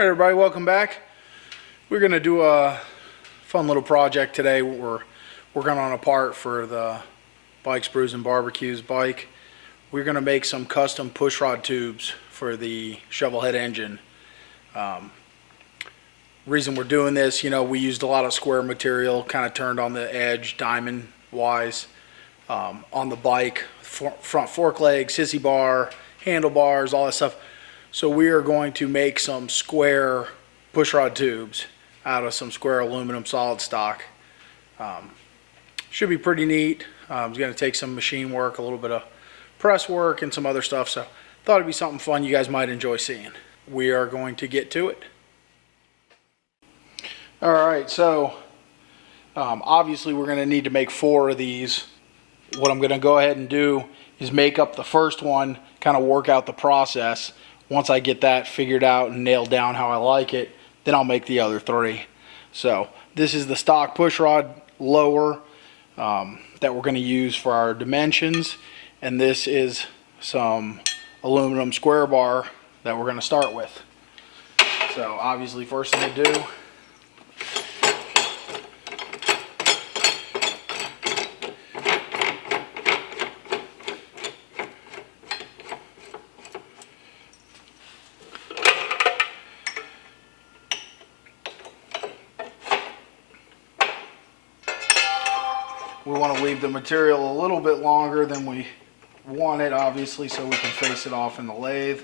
Alright everybody, welcome back. We're going to do a fun little project today. We're working on a part for the Bikes, Brews, and Barbecues bike. We're going to make some custom pushrod tubes for the Shovelhead engine. Reason we're doing this, we used a lot of square material, kind of turned on the edge, diamond wise, on the bike, front fork legs, sissy bar, handlebars, all that stuff. So we are going to make some square pushrod tubes out of some square aluminum solid stock. Should be pretty neat. It's going to take some machine work, a little bit of press work, and some other stuff. So thought it'd be something fun you guys might enjoy seeing. We are going to get to it. All right, so obviously we're going to need to make 4 of these. What I'm going to go ahead and do is make up the first one, kind of work out the process. Once I get that figured out and nailed down how I like it, then I'll make the other 3. So this is the stock pushrod lower that we're going to use for our dimensions, and this is some aluminum square bar that we're going to start with. So obviously first thing to do, we want to leave the material a little bit longer than we want it, obviously, so we can face it off in the lathe.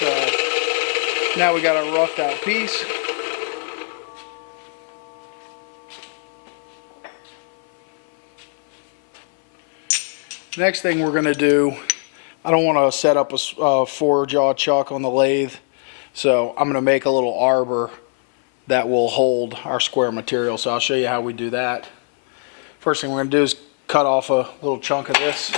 So now we got a roughed out piece. Next thing we're going to do, I don't want to set up a 4-jaw chuck on the lathe, so I'm going to make a little arbor that will hold our square material. So I'll show you how we do that. First thing we're going to do is cut off a little chunk of this.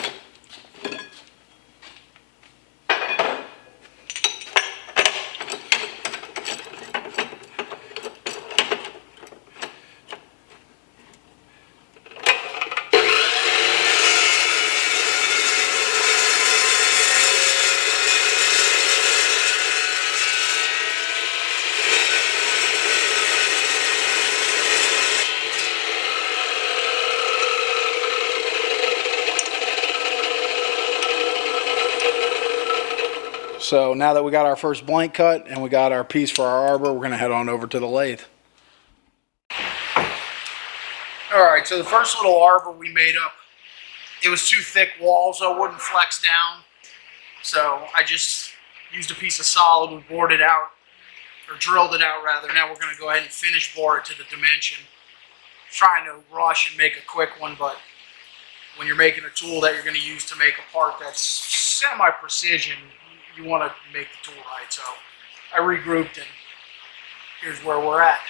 So now that we got our first blank cut and we got our piece for our arbor, we're going to head on over to the lathe. Alright, so the first little arbor we made up, it was too thick wall, so it wouldn't flex down. So I just used a piece of solid, we bored it out, or drilled it out rather. Now we're going to go ahead and finish bore it to the dimension. Trying to rush and make a quick one, but when you're making a tool that you're going to use to make a part that's semi-precision, you want to make the tool right. So I regrouped and here's where we're at.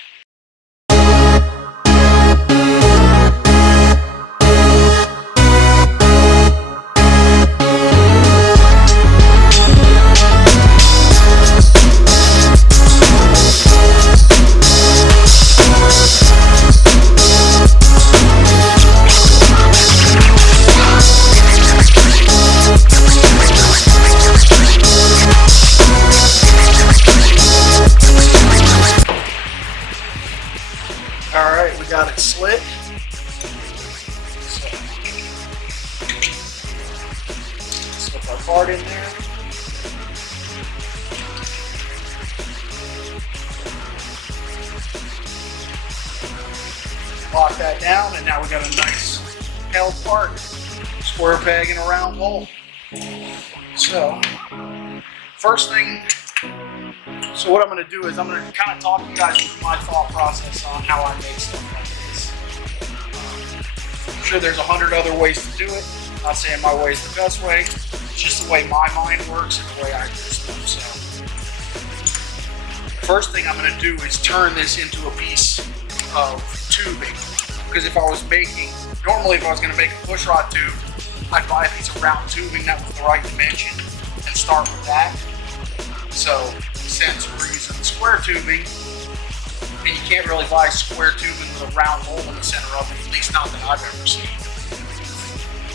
Alright, we got it slit. Slip our part in there. Lock that down, and now we got a nice held part. Square peg and a round hole. So, first thing, so what I'm going to do is I'm going to kind of talk you guys through my thought process on how I make stuff like this. I'm sure there's 100 other ways to do it. I'm not saying my way is the best way. It's just the way my mind works and the way I do stuff. So, first thing I'm going to do is turn this into a piece of tubing. Because if I was making, normally if I was going to make a pushrod tube, I'd buy a piece of round tubing that was the right dimension. and start with that. So since we're using square tubing, and you can't really buy square tubing with a round hole in the center of it, at least not that I've ever seen.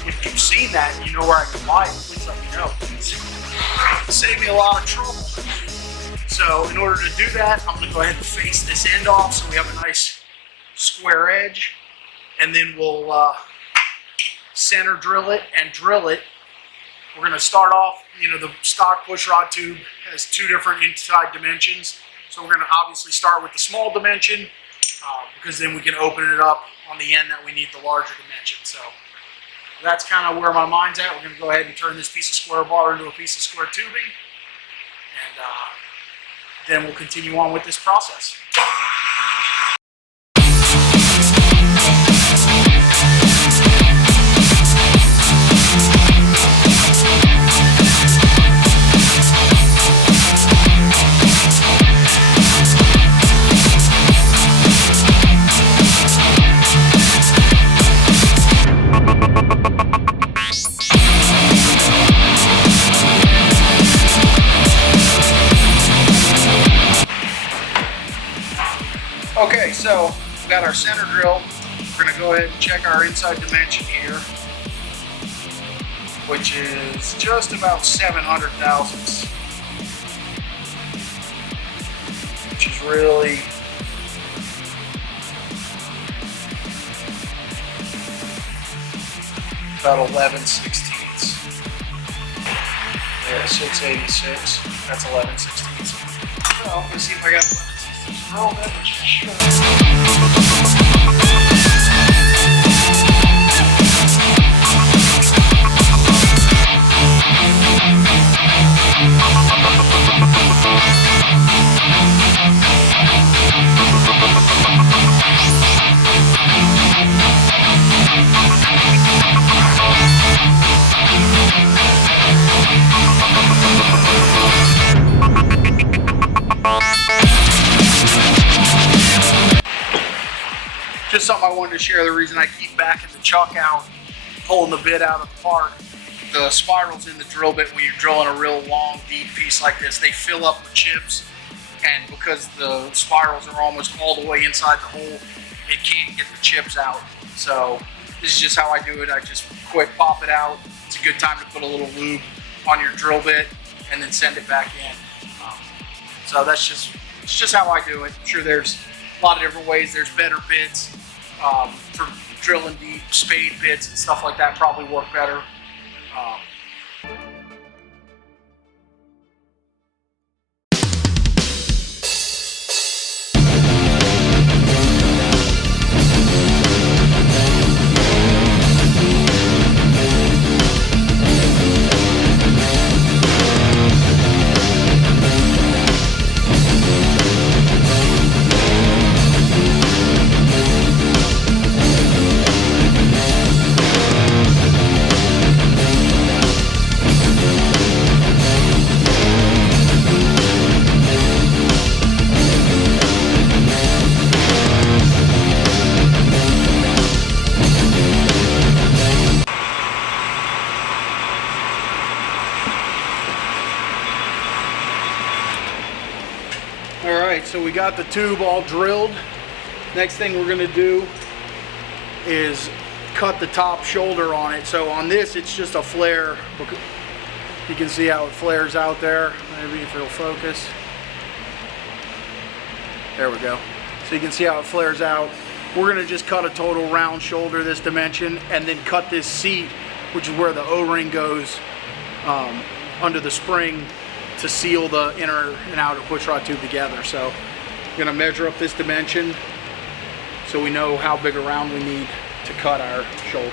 If you've seen that, you know where I can buy it, please let me know. Save me a lot of trouble. So in order to do that, I'm gonna go ahead and face this end off so we have a nice square edge, and then we'll center drill it and drill it. We're gonna start off, the stock push rod tube has two different inside dimensions. So we're gonna obviously start with the small dimension because then we can open it up on the end that we need the larger dimension. So that's kind of where my mind's at. We're gonna go ahead and turn this piece of square bar into a piece of square tubing, and then we'll continue on with this process. Okay, so we've got our center drill. We're going to go ahead and check our inside dimension here, which is just about 700 thousandths, which is really about 11/16. Yeah, 686. That's 11/16. So I'm going to see if I got 11/16 roll that, which I should. Just something I wanted to share. The reason I keep backing the chuck out, pulling the bit out of the part, the spirals in the drill bit when you're drilling a real long, deep piece like this, they fill up with chips, and because the spirals are almost all the way inside the hole, it can't get the chips out. So this is just how I do it. I just quick pop it out. It's a good time to put a little lube on your drill bit and then send it back in. So it's just how I do it. I'm sure there's a lot of different ways. There's better bits for drilling deep, spade bits and stuff like that probably work better. Alright, so we got the tube all drilled. Next thing we're going to do is cut the top shoulder on it. So on this, it's just a flare. You can see how it flares out there. Maybe if it'll focus. There we go. So you can see how it flares out. We're going to just cut a total round shoulder this dimension, and then cut this seat, which is where the O-ring goes under the spring to seal the inner and outer push rod tube together. So I'm going to measure up this dimension so we know how big a round we need to cut our shoulder.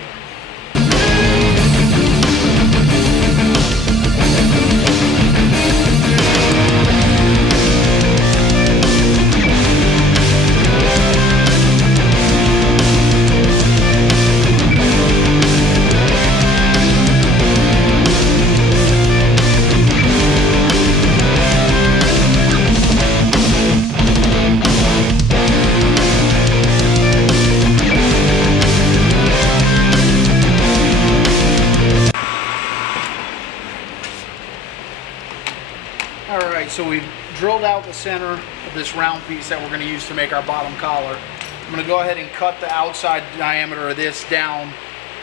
All right, so we've drilled out the center of this round piece that we're going to use to make our bottom collar. I'm going to go ahead and cut the outside diameter of this down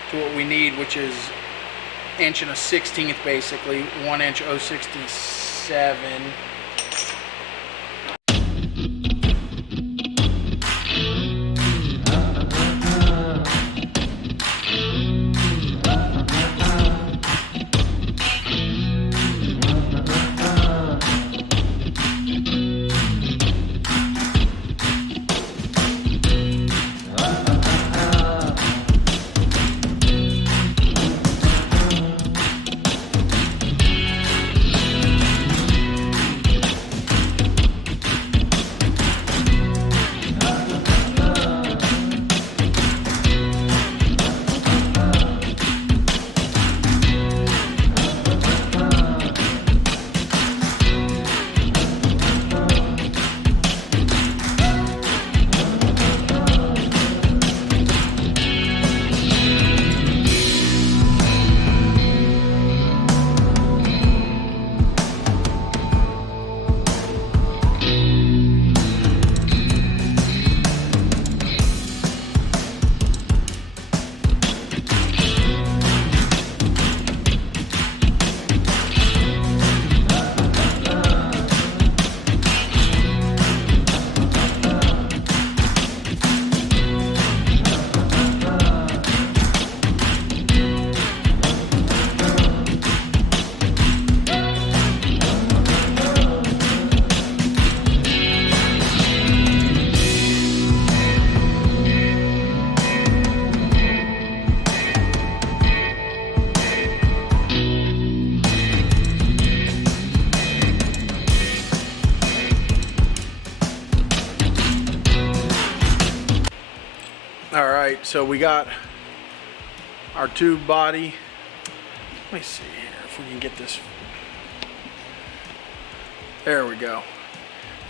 to what we need, which is 1 1/16 basically, 1 inch 067. All right, so we got our tube body. Let me see here if we can get this. There we go.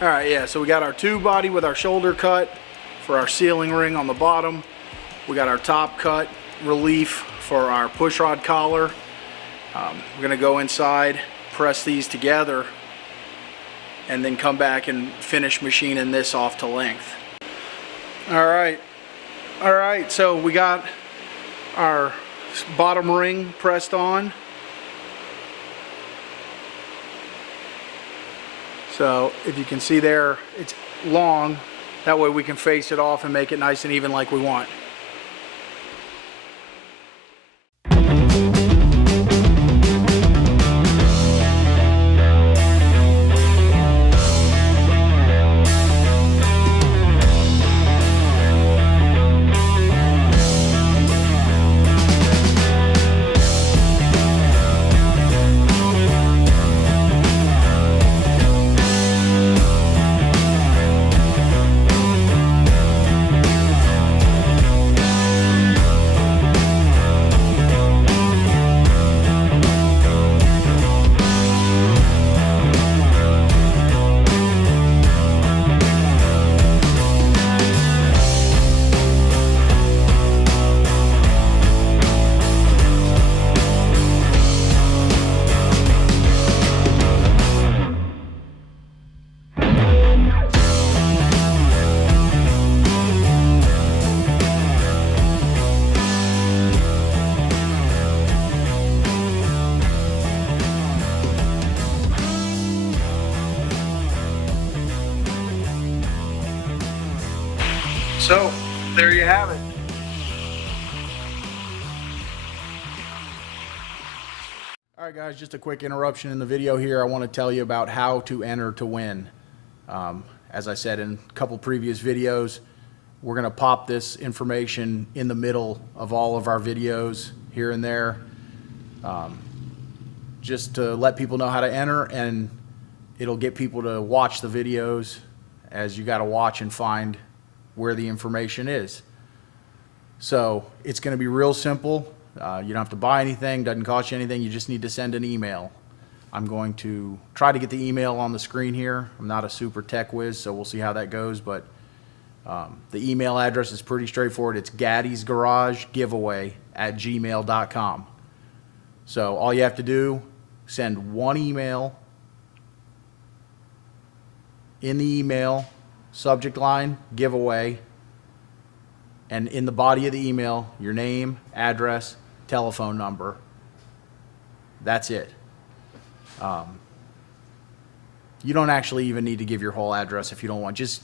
All right, yeah, so we got our tube body with our shoulder cut for our sealing ring on the bottom. We got our top cut relief for our push rod collar. We're gonna go inside, press these together, and then come back and finish machining this off to length. All right, so we got our bottom ring pressed on. So if you can see there, it's long. That way we can face it off and make it nice and even like we want. So, there you have it. All right guys, just a quick interruption in the video here. I want to tell you about how to enter to win. As I said in a couple previous videos, we're going to pop this information in the middle of all of our videos here and there, just to let people know how to enter, and it'll get people to watch the videos, as you got to watch and find where the information is. So it's going to be real simple. You don't have to buy anything, doesn't cost you anything. You just need to send an email. I'm going to try to get the email on the screen here. I'm not a super tech whiz, so we'll see how that goes, but the email address is pretty straightforward. It's gaddysgaragegiveaway@gmail.com. So all you have to do, send one email in the email, subject line, giveaway, and in the body of the email, your name, address, telephone number. That's it. You don't actually even need to give your whole address if you don't want. Just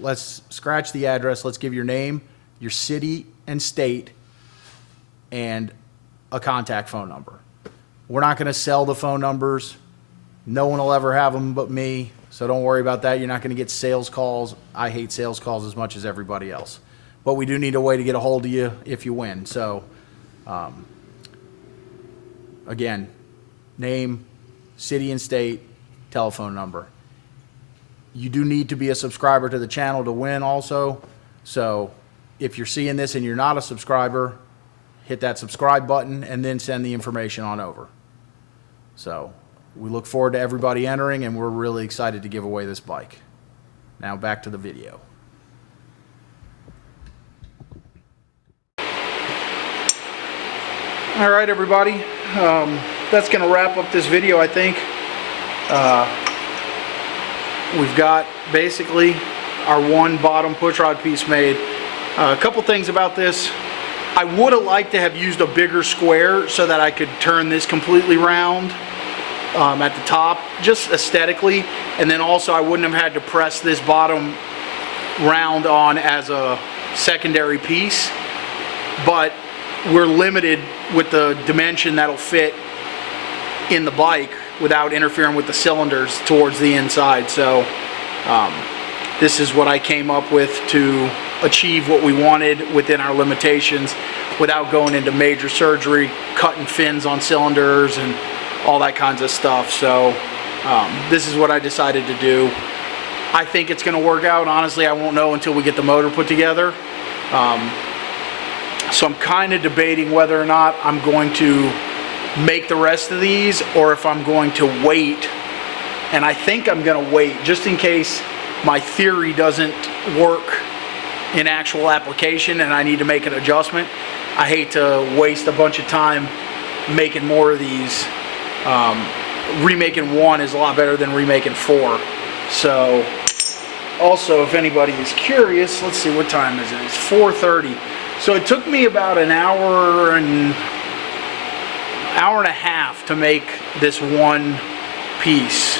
let's scratch the address. Let's give your name, your city and state, and a contact phone number. We're not going to sell the phone numbers. No one will ever have them but me, so don't worry about that. You're not going to get sales calls. I hate sales calls as much as everybody else. But we do need a way to get a hold of you if you win. So, again, name, city and state, telephone number. You do need to be a subscriber to the channel to win also. So if you're seeing this and you're not a subscriber, hit that subscribe button and then send the information on over. So we look forward to everybody entering, and we're really excited to give away this bike. Now back to the video. All right, everybody. That's going to wrap up this video, I think. We've got basically our one bottom pushrod piece made. A couple things about this. I would have liked to have used a bigger square so that I could turn this completely round at the top, just aesthetically. And then also I wouldn't have had to press this bottom round on as a secondary piece. But we're limited with the dimension that'll fit in the bike without interfering with the cylinders towards the inside. So this is what I came up with to achieve what we wanted within our limitations without going into major surgery, cutting fins on cylinders and all that kinds of stuff. So this is what I decided to do. I think it's going to work out. Honestly, I won't know until we get the motor put together. So I'm kind of debating whether or not I'm going to make the rest of these or if I'm going to wait. And I think I'm going to wait just in case my theory doesn't work in actual application and I need to make an adjustment. I hate to waste a bunch of time making more of these. Remaking one is a lot better than remaking four. So also, if anybody is curious, let's see, what time is it? It's 4:30. So it took me about an hour and a half to make this one piece,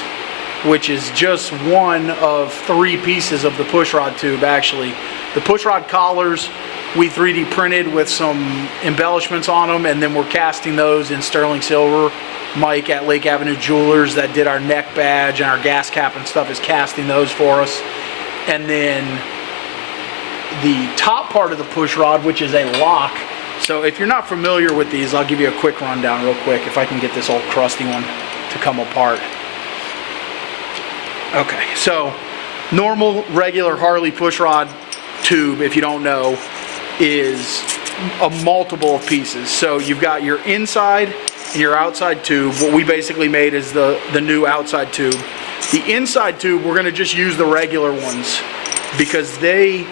which is just one of 3 pieces of the pushrod tube. Actually, the pushrod collars we 3D printed with some embellishments on them, and then we're casting those in sterling silver. Mike at Lake Avenue Jewelers that did our neck badge and our gas cap and stuff is casting those for us. And then the top part of the pushrod, which is a lock. So if you're not familiar with these, I'll give you a quick rundown real quick if I can get this old crusty one to come apart. Okay, so normal regular Harley pushrod tube, if you don't know, is a multiple of pieces. So you've got your inside and your outside tube. What we basically made is the new outside tube. The inside tube, we're going to just use the regular ones because they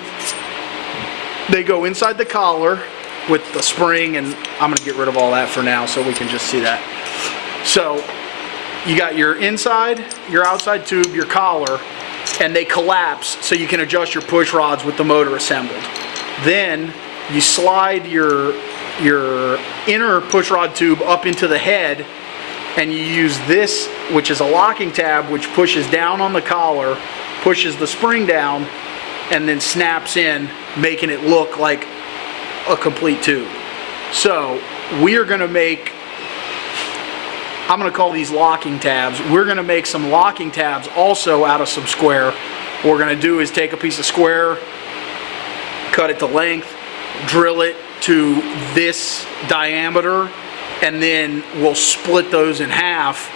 go inside the collar with the spring, and I'm going to get rid of all that for now so we can just see that. So you got your inside, your outside tube, your collar, and they collapse so you can adjust your push rods with the motor assembled. Then you slide your inner pushrod tube up into the head, and you use this, which is a locking tab, which pushes down on the collar, pushes the spring down, and then snaps in, making it look like a complete tube. So we are going to make, I'm going to call these locking tabs. We're going to make some locking tabs also out of some square. What we're going to do is take a piece of square, cut it to length, drill it to this diameter, and then we'll split those in half,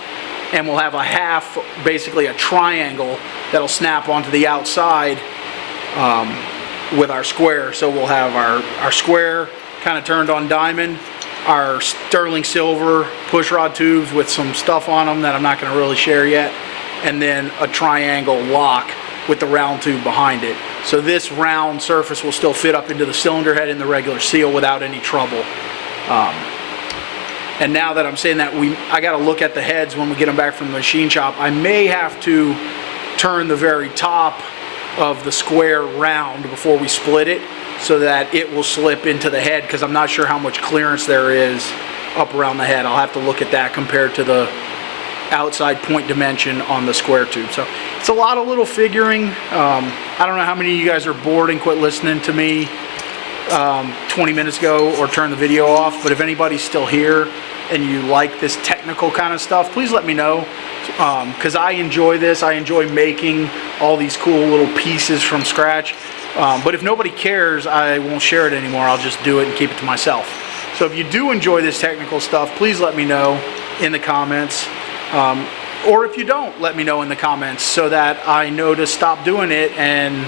and we'll have a half, basically a triangle that'll snap onto the outside with our square. So we'll have our square kind of turned on diamond, our sterling silver pushrod tubes with some stuff on them that I'm not going to really share yet, and then a triangle lock with the round tube behind it. So this round surface will still fit up into the cylinder head in the regular seal without any trouble. And now that I'm saying that, I got to look at the heads when we get them back from the machine shop. I may have to turn the very top of the square round before we split it, so that it will slip into the head, because I'm not sure how much clearance there is up around the head. I'll have to look at that compared to the outside point dimension on the square tube. So it's a lot of little figuring. I don't know how many of you guys are bored and quit listening to me 20 minutes ago or turn the video off, but if anybody's still here and you like this technical kind of stuff, please let me know, because I enjoy this. I enjoy making all these cool little pieces from scratch, but if nobody cares, I won't share it anymore. I'll just do it and keep it to myself. So if you do enjoy this technical stuff, please let me know in the comments, or if you don't, let me know in the comments, so that I know to stop doing it and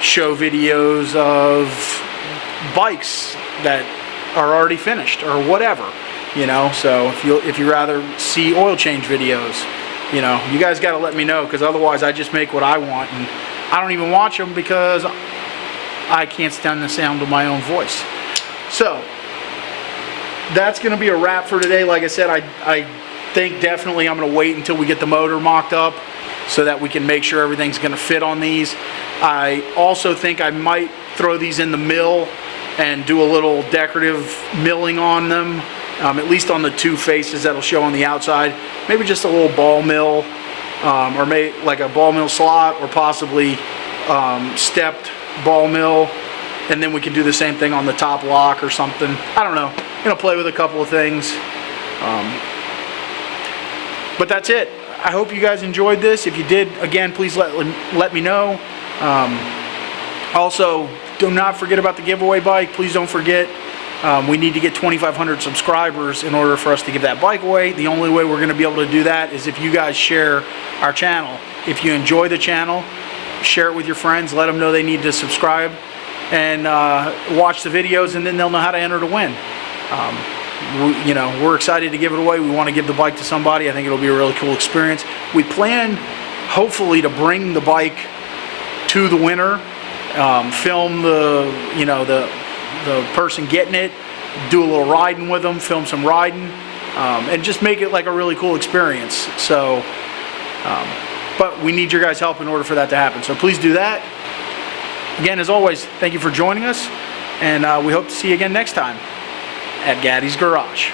show videos of bikes that are already finished or whatever, you know. So if you rather see oil change videos, you know, you guys got to let me know, because otherwise I just make what I want and I don't even watch them because I can't stand the sound of my own voice. So that's going to be a wrap for today. Like I said, I think definitely I'm going to wait until we get the motor mocked up so that we can make sure everything's going to fit on these. I also think I might throw these in the mill and do a little decorative milling on them, at least on the two faces that'll show on the outside. Maybe just a little ball mill, or maybe like a ball mill slot, or possibly stepped ball mill, and then we can do the same thing on the top lock or something. I don't know. I'm gonna play with a couple of things, but that's it. I hope you guys enjoyed this. If you did, again, please let me know. Also, do not forget about the giveaway bike. Please don't forget. We need to get 2,500 subscribers in order for us to give that bike away. The only way we're going to be able to do that is if you guys share our channel. If you enjoy the channel, share it with your friends. Let them know they need to subscribe and watch the videos, and then they'll know how to enter to win. You know, we're excited to give it away. We want to give the bike to somebody. I think it'll be a really cool experience. We plan, hopefully, to bring the bike to the winner, film the person getting it, do a little riding with them, film some riding, and just make it like a really cool experience. So, but we need your guys' help in order for that to happen. So please do that. Again, as always, thank you for joining us, and we hope to see you again next time at Gaddy's Garage.